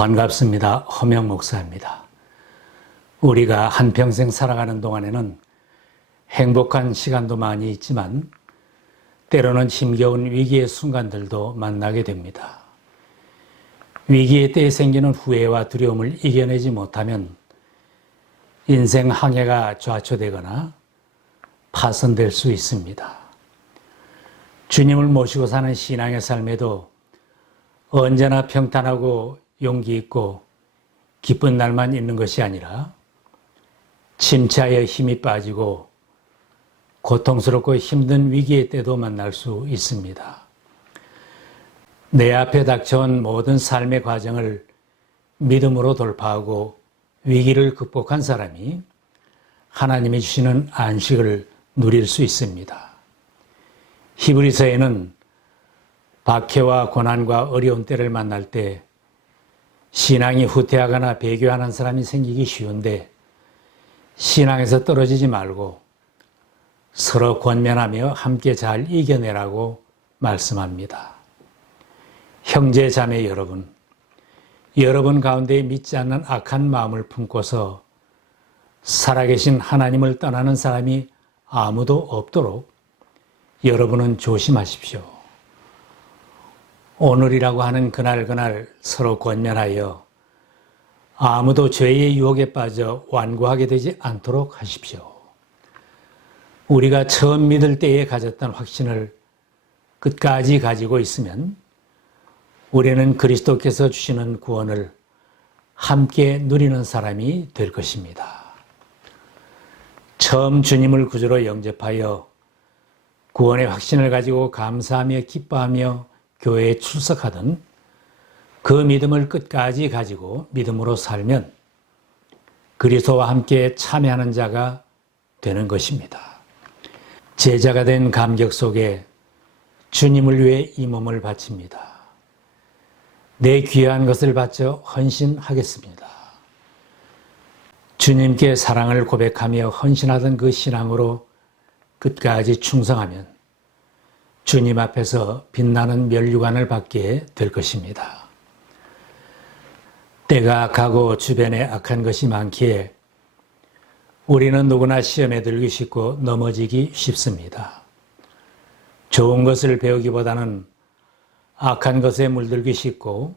반갑습니다. 허명 목사입니다. 우리가 한평생 살아가는 동안에는 행복한 시간도 많이 있지만 때로는 힘겨운 위기의 순간들도 만나게 됩니다. 위기의 때에 생기는 후회와 두려움을 이겨내지 못하면 인생 항해가 좌초되거나 파손될 수 있습니다. 주님을 모시고 사는 신앙의 삶에도 언제나 평탄하고 용기 있고 기쁜 날만 있는 것이 아니라 침체하여 힘이 빠지고 고통스럽고 힘든 위기의 때도 만날 수 있습니다. 내 앞에 닥쳐온 모든 삶의 과정을 믿음으로 돌파하고 위기를 극복한 사람이 하나님이 주시는 안식을 누릴 수 있습니다. 히브리서에는 박해와 고난과 어려운 때를 만날 때 신앙이 후퇴하거나 배교하는 사람이 생기기 쉬운데 신앙에서 떨어지지 말고 서로 권면하며 함께 잘 이겨내라고 말씀합니다. 형제 자매 여러분 가운데 믿지 않는 악한 마음을 품고서 살아계신 하나님을 떠나는 사람이 아무도 없도록 여러분은 조심하십시오. 오늘이라고 하는 그날 서로 권면하여 아무도 죄의 유혹에 빠져 완고하게 되지 않도록 하십시오. 우리가 처음 믿을 때에 가졌던 확신을 끝까지 가지고 있으면 우리는 그리스도께서 주시는 구원을 함께 누리는 사람이 될 것입니다. 처음 주님을 구주로 영접하여 구원의 확신을 가지고 감사하며 기뻐하며 교회에 출석하던 그 믿음을 끝까지 가지고 믿음으로 살면 그리스도와 함께 참여하는 자가 되는 것입니다. 제자가 된 감격 속에 주님을 위해 이 몸을 바칩니다. 내 귀한 것을 바쳐 헌신하겠습니다. 주님께 사랑을 고백하며 헌신하던 그 신앙으로 끝까지 충성하면 주님 앞에서 빛나는 면류관을 받게 될 것입니다. 때가 악하고 주변에 악한 것이 많기에 우리는 누구나 시험에 들기 쉽고 넘어지기 쉽습니다. 좋은 것을 배우기보다는 악한 것에 물들기 쉽고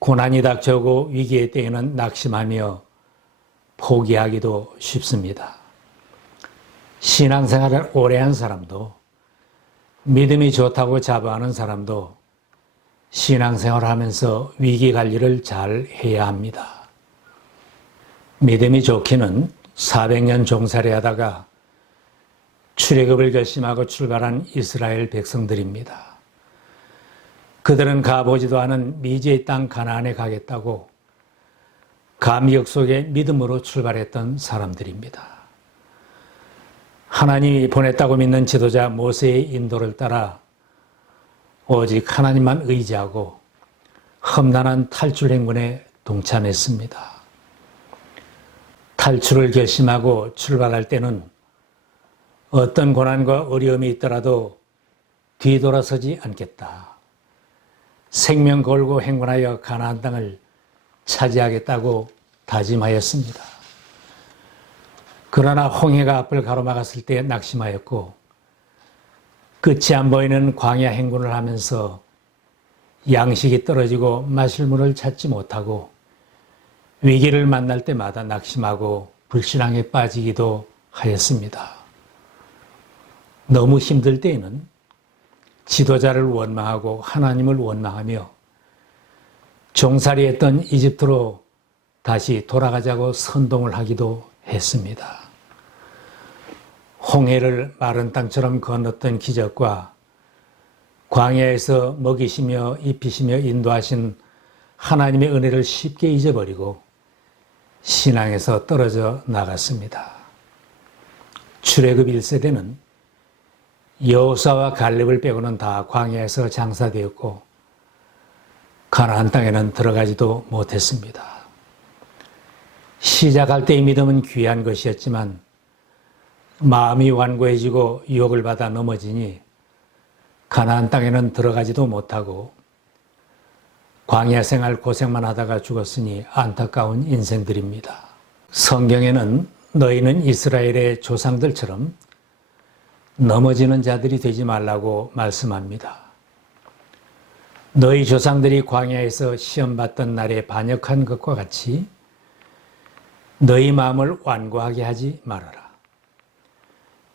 고난이 닥쳐오고 위기의 때에는 낙심하며 포기하기도 쉽습니다. 신앙생활을 오래 한 사람도 믿음이 좋다고 자부하는 사람도 신앙생활을 하면서 위기관리를 잘 해야 합니다. 믿음이 좋기는 400년 종살이 하다가 출애굽을 결심하고 출발한 이스라엘 백성들입니다. 그들은 가보지도 않은 미지의 땅 가나안에 가겠다고 감격 속에 믿음으로 출발했던 사람들입니다. 하나님이 보냈다고 믿는 지도자 모세의 인도를 따라 오직 하나님만 의지하고 험난한 탈출 행군에 동참했습니다. 탈출을 결심하고 출발할 때는 어떤 고난과 어려움이 있더라도 뒤돌아서지 않겠다. 생명 걸고 행군하여 가나안 땅을 차지하겠다고 다짐하였습니다. 그러나 홍해가 앞을 가로막았을 때 낙심하였고 끝이 안 보이는 광야 행군을 하면서 양식이 떨어지고 마실 물을 찾지 못하고 위기를 만날 때마다 낙심하고 불신앙에 빠지기도 하였습니다. 너무 힘들 때에는 지도자를 원망하고 하나님을 원망하며 종살이했던 이집트로 다시 돌아가자고 선동을 하기도 했습니다. 홍해를 마른 땅처럼 건넜던 기적과 광야에서 먹이시며 입히시며 인도하신 하나님의 은혜를 쉽게 잊어버리고 신앙에서 떨어져 나갔습니다. 출애굽 1세대는 여호수아와 갈렙을 빼고는 다 광야에서 장사되었고 가나안 땅에는 들어가지도 못했습니다. 시작할 때의 믿음은 귀한 것이었지만 마음이 완고해지고 유혹을 받아 넘어지니 가나안 땅에는 들어가지도 못하고 광야 생활 고생만 하다가 죽었으니 안타까운 인생들입니다. 성경에는 너희는 이스라엘의 조상들처럼 넘어지는 자들이 되지 말라고 말씀합니다. 너희 조상들이 광야에서 시험받던 날에 반역한 것과 같이 너희 마음을 완고하게 하지 말아라.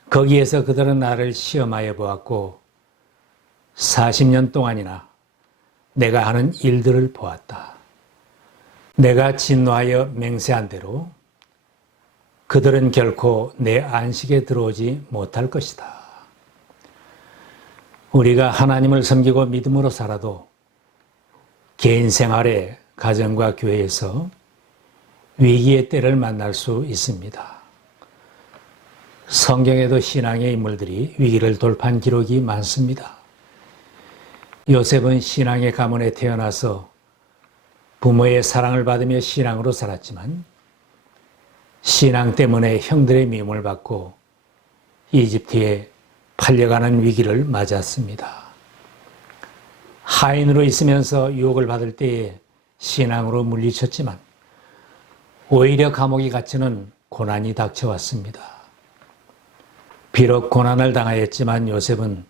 거기에서 그들은 나를 시험하여 보았고 40년 동안이나 내가 하는 일들을 보았다. 내가 진노하여 맹세한 대로 그들은 결코 내 안식에 들어오지 못할 것이다. 우리가 하나님을 섬기고 믿음으로 살아도 개인 생활에 가정과 교회에서 위기의 때를 만날 수 있습니다. 성경에도 신앙의 인물들이 위기를 돌파한 기록이 많습니다. 요셉은 신앙의 가문에 태어나서 부모의 사랑을 받으며 신앙으로 살았지만 신앙 때문에 형들의 미움을 받고 이집트에 팔려가는 위기를 맞았습니다. 하인으로 있으면서 유혹을 받을 때에 신앙으로 물리쳤지만 오히려 감옥에 갇히는 고난이 닥쳐왔습니다. 비록 고난을 당하였지만 요셉은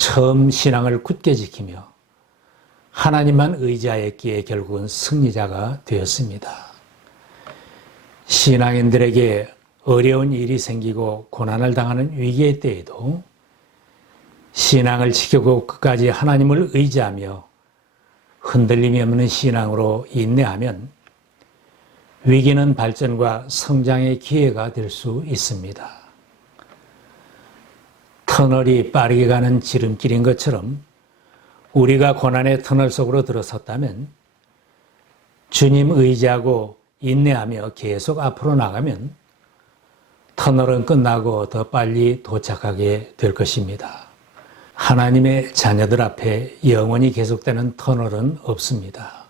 처음 신앙을 굳게 지키며 하나님만 의지하였기에 결국은 승리자가 되었습니다. 신앙인들에게 어려운 일이 생기고 고난을 당하는 위기의 때에도 신앙을 지키고 끝까지 하나님을 의지하며 흔들림이 없는 신앙으로 인내하면 위기는 발전과 성장의 기회가 될 수 있습니다. 터널이 빠르게 가는 지름길인 것처럼 우리가 고난의 터널 속으로 들어섰다면 주님 의지하고 인내하며 계속 앞으로 나가면 터널은 끝나고 더 빨리 도착하게 될 것입니다. 하나님의 자녀들 앞에 영원히 계속되는 터널은 없습니다.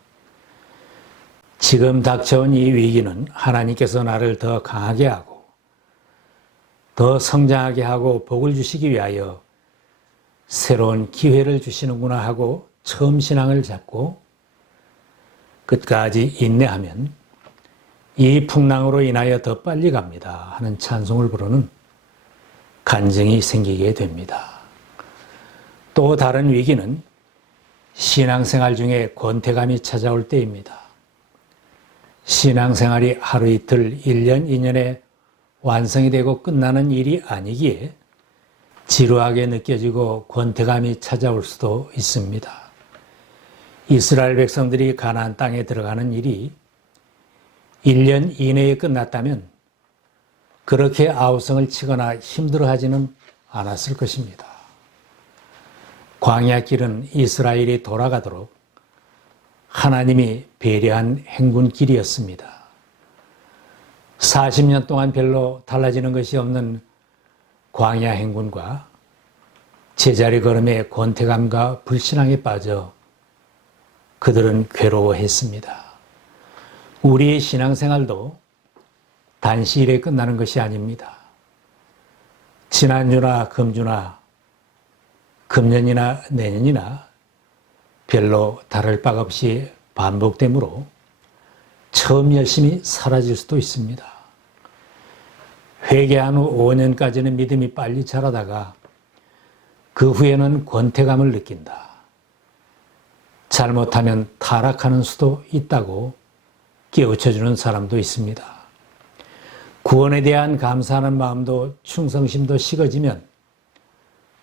지금 닥쳐온 이 위기는 하나님께서 나를 더 강하게 하고 더 성장하게 하고 복을 주시기 위하여 새로운 기회를 주시는구나 하고 처음 신앙을 잡고 끝까지 인내하면 이 풍랑으로 인하여 더 빨리 갑니다 하는 찬송을 부르는 간증이 생기게 됩니다. 또 다른 위기는 신앙생활 중에 권태감이 찾아올 때입니다. 신앙생활이 하루 이틀, 1년, 2년에 완성이 되고 끝나는 일이 아니기에 지루하게 느껴지고 권태감이 찾아올 수도 있습니다. 이스라엘 백성들이 가나안 땅에 들어가는 일이 1년 이내에 끝났다면 그렇게 아우성을 치거나 힘들어하지는 않았을 것입니다. 광야길은 이스라엘이 돌아가도록 하나님이 배려한 행군길이었습니다. 40년 동안 별로 달라지는 것이 없는 광야 행군과 제자리 걸음의 권태감과 불신앙에 빠져 그들은 괴로워했습니다. 우리의 신앙생활도 단시일에 끝나는 것이 아닙니다. 지난주나 금주나 금년이나 내년이나 별로 다를 바가 없이 반복되므로 처음 열심히 사라질 수도 있습니다. 회개한 후 5년까지는 믿음이 빨리 자라다가 그 후에는 권태감을 느낀다. 잘못하면 타락하는 수도 있다고 깨우쳐주는 사람도 있습니다. 구원에 대한 감사하는 마음도 충성심도 식어지면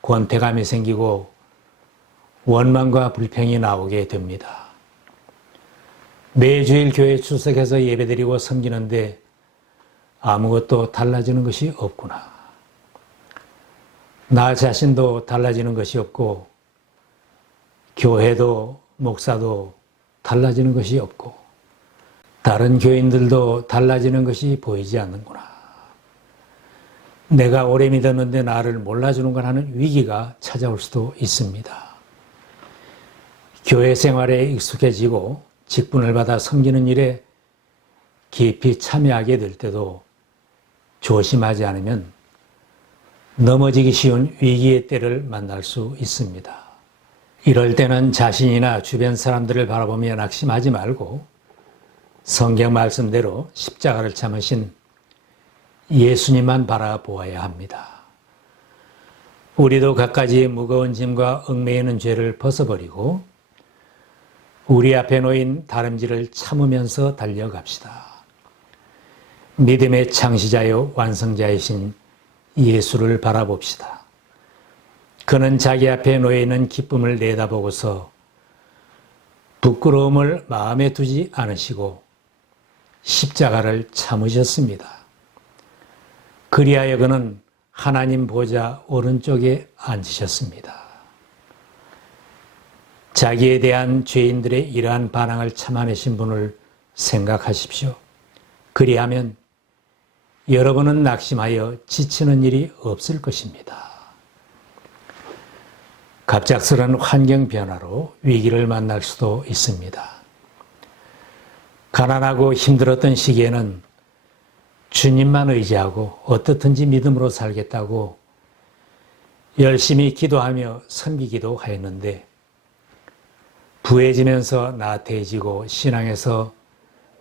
권태감이 생기고 원망과 불평이 나오게 됩니다. 매주일 교회에 출석해서 예배드리고 섬기는데 아무것도 달라지는 것이 없구나. 나 자신도 달라지는 것이 없고 교회도 목사도 달라지는 것이 없고 다른 교인들도 달라지는 것이 보이지 않는구나. 내가 오래 믿었는데 나를 몰라주는가 하는 위기가 찾아올 수도 있습니다. 교회 생활에 익숙해지고 직분을 받아 섬기는 일에 깊이 참여하게 될 때도 조심하지 않으면 넘어지기 쉬운 위기의 때를 만날 수 있습니다. 이럴 때는 자신이나 주변 사람들을 바라보며 낙심하지 말고 성경 말씀대로 십자가를 참으신 예수님만 바라보아야 합니다. 우리도 갖가지 무거운 짐과 얽매이는 죄를 벗어버리고 우리 앞에 놓인 다름질을 참으면서 달려갑시다. 믿음의 창시자요 완성자이신 예수를 바라봅시다. 그는 자기 앞에 놓여 있는 기쁨을 내다보고서 부끄러움을 마음에 두지 않으시고 십자가를 참으셨습니다. 그리하여 그는 하나님 보좌 오른쪽에 앉으셨습니다. 자기에 대한 죄인들의 이러한 반항을 참아내신 분을 생각하십시오. 그리하면 여러분은 낙심하여 지치는 일이 없을 것입니다. 갑작스런 환경 변화로 위기를 만날 수도 있습니다. 가난하고 힘들었던 시기에는 주님만 의지하고 어떻든지 믿음으로 살겠다고 열심히 기도하며 섬기기도 하였는데 부해지면서 나태해지고 신앙에서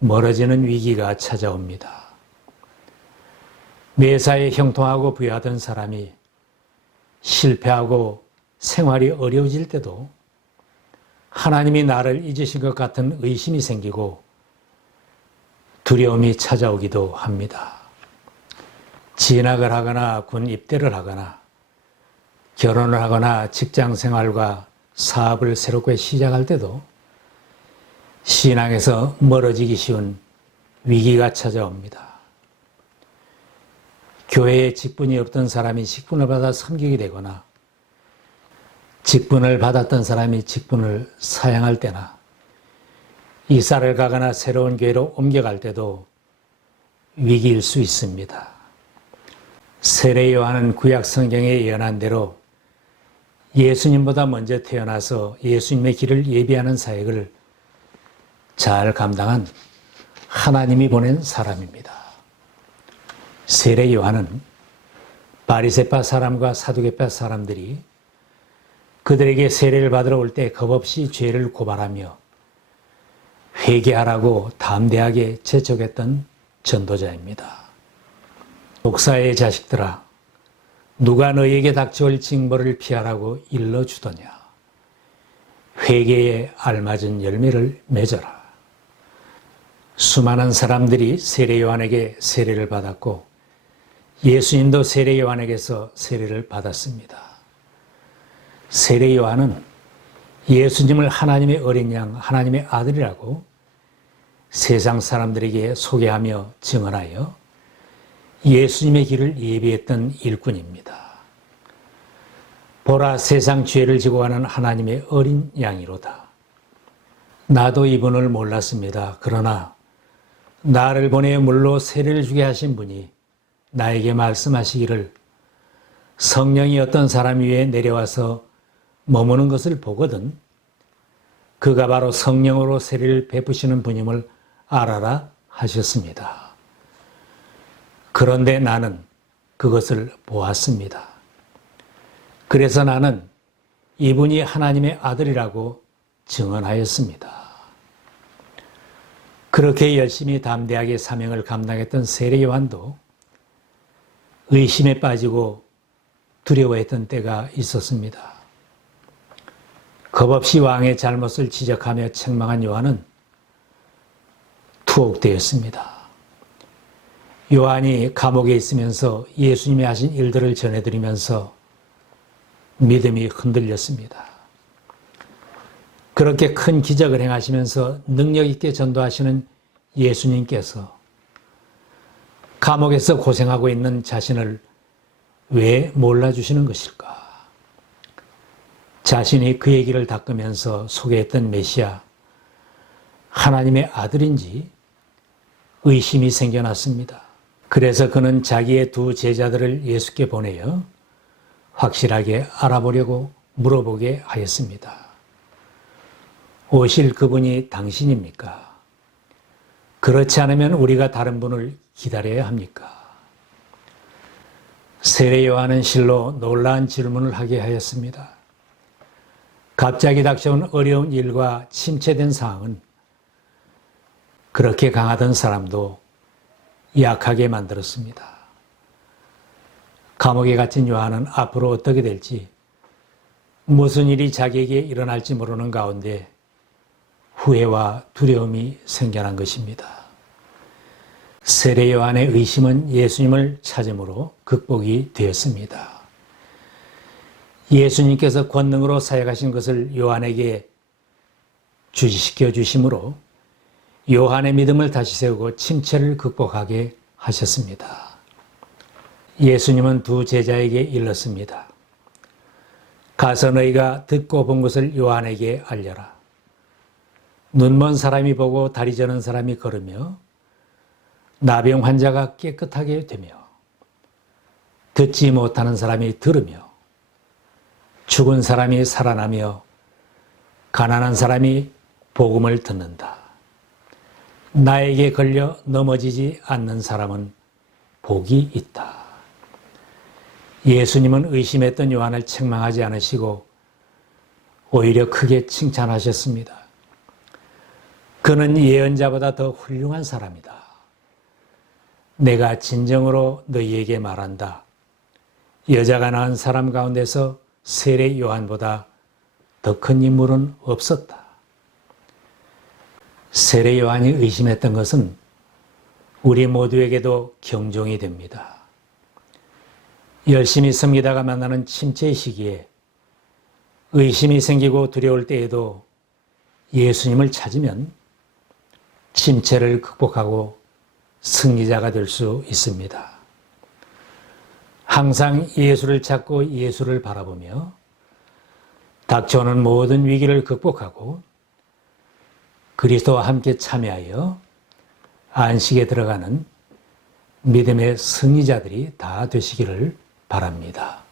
멀어지는 위기가 찾아옵니다. 매사에 형통하고 부유하던 사람이 실패하고 생활이 어려워질 때도 하나님이 나를 잊으신 것 같은 의심이 생기고 두려움이 찾아오기도 합니다. 진학을 하거나 군 입대를 하거나 결혼을 하거나 직장 생활과 사업을 새롭게 시작할 때도 신앙에서 멀어지기 쉬운 위기가 찾아옵니다. 교회에 직분이 없던 사람이 직분을 받아 섬기게 되거나 직분을 받았던 사람이 직분을 사양할 때나 이사를 가거나 새로운 교회로 옮겨갈 때도 위기일 수 있습니다. 세례 요한은 구약 성경에 예언한 대로 예수님보다 먼저 태어나서 예수님의 길을 예비하는 사역을 잘 감당한 하나님이 보낸 사람입니다. 세례 요한은 바리새파 사람과 사두개파 사람들이 그들에게 세례를 받으러 올 때 겁없이 죄를 고발하며 회개하라고 담대하게 재촉했던 전도자입니다. 목사의 자식들아, 누가 너희에게 닥쳐올 징벌을 피하라고 일러주더냐. 회개에 알맞은 열매를 맺어라. 수많은 사람들이 세례 요한에게 세례를 받았고 예수님도 세례 요한에게서 세례를 받았습니다. 세례 요한은 예수님을 하나님의 어린 양, 하나님의 아들이라고 세상 사람들에게 소개하며 증언하여 예수님의 길을 예비했던 일꾼입니다. 보라, 세상 죄를 지고 가는 하나님의 어린 양이로다. 나도 이분을 몰랐습니다. 그러나 나를 보내 물로 세례를 주게 하신 분이 나에게 말씀하시기를 성령이 어떤 사람 위에 내려와서 머무는 것을 보거든 그가 바로 성령으로 세례를 베푸시는 분임을 알아라 하셨습니다. 그런데 나는 그것을 보았습니다. 그래서 나는 이분이 하나님의 아들이라고 증언하였습니다. 그렇게 열심히 담대하게 사명을 감당했던 세례 요한도 의심에 빠지고 두려워했던 때가 있었습니다. 겁없이 왕의 잘못을 지적하며 책망한 요한은 투옥되었습니다. 요한이 감옥에 있으면서 예수님이 하신 일들을 전해드리면서 믿음이 흔들렸습니다. 그렇게 큰 기적을 행하시면서 능력 있게 전도하시는 예수님께서 감옥에서 고생하고 있는 자신을 왜 몰라주시는 것일까? 자신이 그의 길을 닦으면서 소개했던 메시아, 하나님의 아들인지 의심이 생겨났습니다. 그래서 그는 자기의 두 제자들을 예수께 보내어 확실하게 알아보려고 물어보게 하였습니다. 오실 그분이 당신입니까? 그렇지 않으면 우리가 다른 분을 기다려야 합니까? 세례 요한은 실로 놀라운 질문을 하게 하였습니다. 갑자기 닥쳐온 어려운 일과 침체된 상황은 그렇게 강하던 사람도 약하게 만들었습니다. 감옥에 갇힌 요한은 앞으로 어떻게 될지, 무슨 일이 자기에게 일어날지 모르는 가운데 후회와 두려움이 생겨난 것입니다. 세례 요한의 의심은 예수님을 찾음으로 극복이 되었습니다. 예수님께서 권능으로 사역하신 것을 요한에게 주시시켜 주심으로 요한의 믿음을 다시 세우고 침체를 극복하게 하셨습니다. 예수님은 두 제자에게 일렀습니다. 가서 너희가 듣고 본 것을 요한에게 알려라. 눈먼 사람이 보고 다리 저는 사람이 걸으며 나병 환자가 깨끗하게 되며 듣지 못하는 사람이 들으며 죽은 사람이 살아나며 가난한 사람이 복음을 듣는다. 나에게 걸려 넘어지지 않는 사람은 복이 있다. 예수님은 의심했던 요한을 책망하지 않으시고 오히려 크게 칭찬하셨습니다. 그는 예언자보다 더 훌륭한 사람이다. 내가 진정으로 너희에게 말한다. 여자가 낳은 사람 가운데서 세례 요한보다 더 큰 인물은 없었다. 세례 요한이 의심했던 것은 우리 모두에게도 경종이 됩니다. 열심히 섬기다가 만나는 침체의 시기에 의심이 생기고 두려울 때에도 예수님을 찾으면 침체를 극복하고 승리자가 될 수 있습니다. 항상 예수를 찾고 예수를 바라보며 닥쳐오는 모든 위기를 극복하고 그리스도와 함께 참여하여 안식에 들어가는 믿음의 승리자들이 다 되시기를 바랍니다.